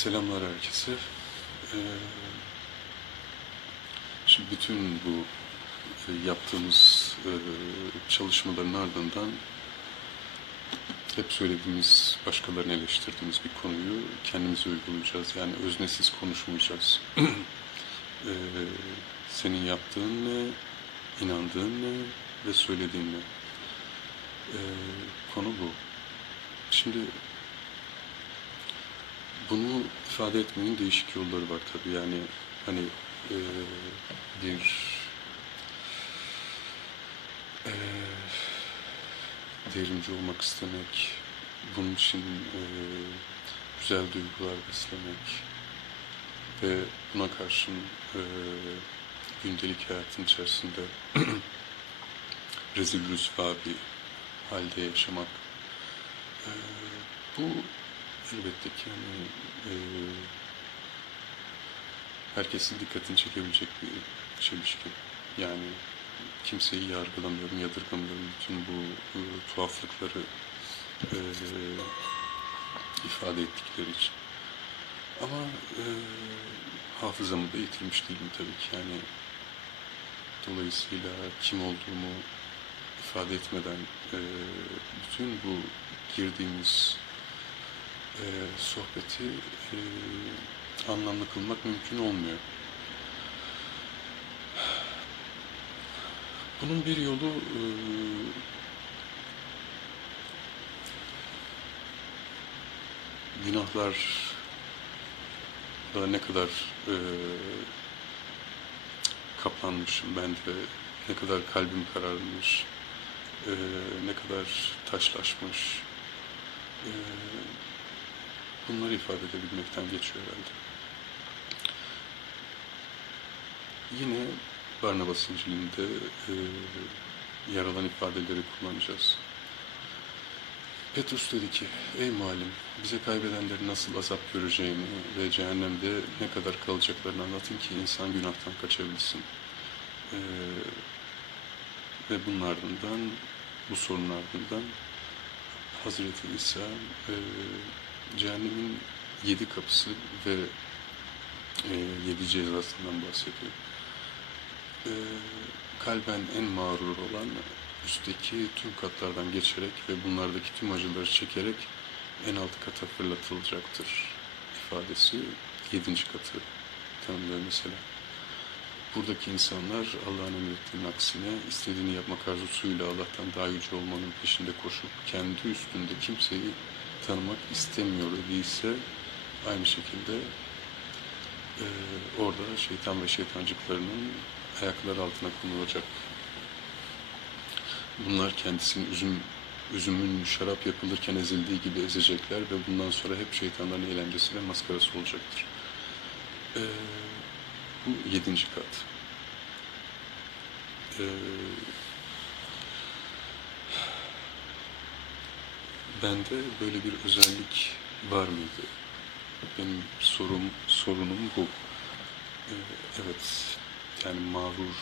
Selamlar herkese. Ee, şimdi bütün bu e, yaptığımız e, çalışmaların ardından hep söylediğimiz, başkalarını eleştirdiğimiz bir konuyu kendimize uygulayacağız. Yani öznesiz konuşmayacağız. Ee, senin yaptığın ne, inandığın ne ve söylediğin ne. Ee, konu bu. Şimdi bunu ifade etmenin değişik yolları var tabii. Yani hani e, bir e, devrimci olmak istemek, bunun için e, güzel duygular beslemek ve buna karşın e, gündelik hayatın içerisinde rezil rüsva bir halde yaşamak e, bu elbette ki yani e, herkesin dikkatini çekebilecek bir çelişki. Yani kimseyi yargılamıyorum, yadırgamıyorum bütün bu e, tuhaflıkları e, ifade ettikleri için. Ama e, hafızamı da yitirmiş değilim tabii ki. Yani dolayısıyla kim olduğumu ifade etmeden e, bütün bu girdiğimiz e, sohbeti e, anlamlı kılmak mümkün olmuyor. Bunun bir yolu e, günahlar da ne kadar e, kaplanmışım ben de ne kadar kalbim kararmış, e, ne kadar taşlaşmış, e, bunları ifade edebilmekten geçiyor herhalde. Yine Barnabas İncil'inde e, yer alan ifadeleri kullanacağız. Petrus dedi ki, ey muallim bize kaybedenlerin nasıl azap göreceğini ve cehennemde ne kadar kalacaklarını anlatın ki insan günahtan kaçabilsin. Ee, ve bunun ardından, bu sorunun ardından Hazreti İsa e, cehennemin yedi kapısı ve e, yedi cezasından bahsediyor. E, kalben en mağrur olan üstteki tüm katlardan geçerek ve bunlardaki tüm acıları çekerek en alt kata fırlatılacaktır ifadesi yedinci katı tanımlıyor mesela. Buradaki insanlar Allah'ın emrettiğinin aksine istediğini yapmak arzusuyla Allah'tan daha yüce olmanın peşinde koşup kendi üstünde kimseyi tanımak istemiyor değilse aynı şekilde e, orada şeytan ve şeytancıklarının ayakları altına konulacak. Bunlar kendisini üzüm üzümün şarap yapılırken ezildiği gibi ezecekler ve bundan sonra hep şeytanların eğlencesi ve maskarası olacaktır. Ee, bu yedinci kat. Ee, bende böyle bir özellik var mıydı? Benim sorum, sorunum bu. Ee, evet, yani mağrur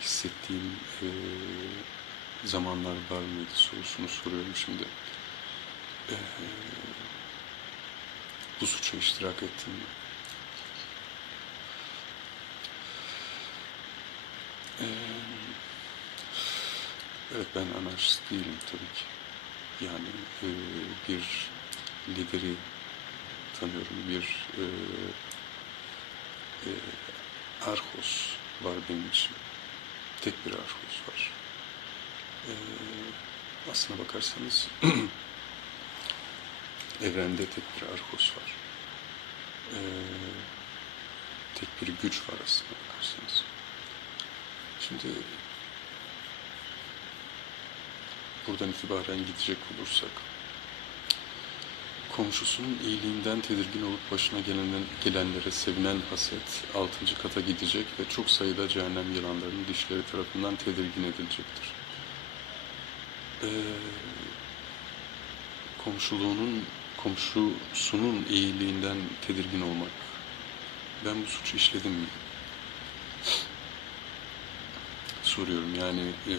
hissettiğim e, zamanlar var mıydı sorusunu soruyorum şimdi. E, bu suça iştirak ettim mi? E, evet ben anarşist değilim tabii ki. Yani e, bir lideri tanıyorum, bir e, e, arhos var benim için. Tek bir arhos var. Ee, aslına bakarsanız evrende tek bir arhos var. Ee, tek bir güç var aslına bakarsanız. Şimdi buradan itibaren gidecek olursak komşusunun iyiliğinden tedirgin olup başına gelen, gelenlere sevinen haset altıncı kata gidecek ve çok sayıda cehennem yılanlarının dişleri tarafından tedirgin edilecektir. Ee, komşuluğunun, komşusunun iyiliğinden tedirgin olmak. Ben bu suçu işledim mi? Soruyorum yani ee,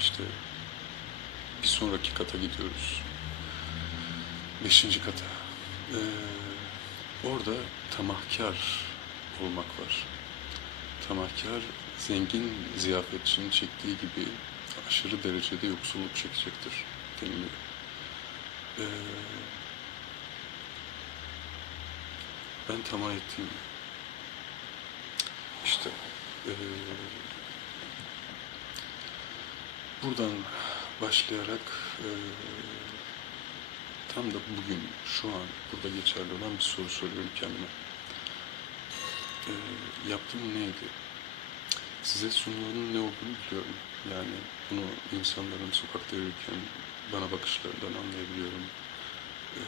işte bir sonraki kata gidiyoruz. Beşinci kata. Ee, orada tamahkar olmak var. Tamahkar zengin ziyafetçinin çektiği gibi aşırı derecede yoksulluk çekecektir deniliyor. Ee, ben tamah ettim. İşte ee, buradan başlayarak ee, tam da bugün şu an burada geçerli olan bir soru soruyorum kendime. Ee, yaptığım neydi? Size sunulanın ne olduğunu biliyorum. Yani bunu insanların sokakta yürürken bana bakışlarından anlayabiliyorum. Ee,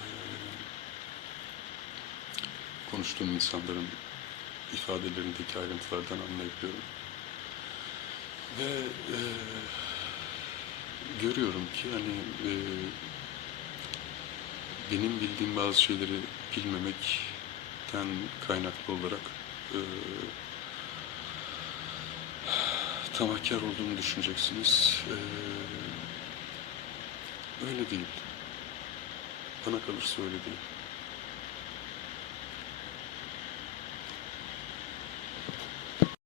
konuştuğum insanların ifadelerindeki ayrıntılardan anlayabiliyorum. Ve e, görüyorum ki hani e, benim bildiğim bazı şeyleri bilmemekten kaynaklı olarak e, tamahkar olduğumu düşüneceksiniz. E, öyle değil. Bana kalırsa öyle değil.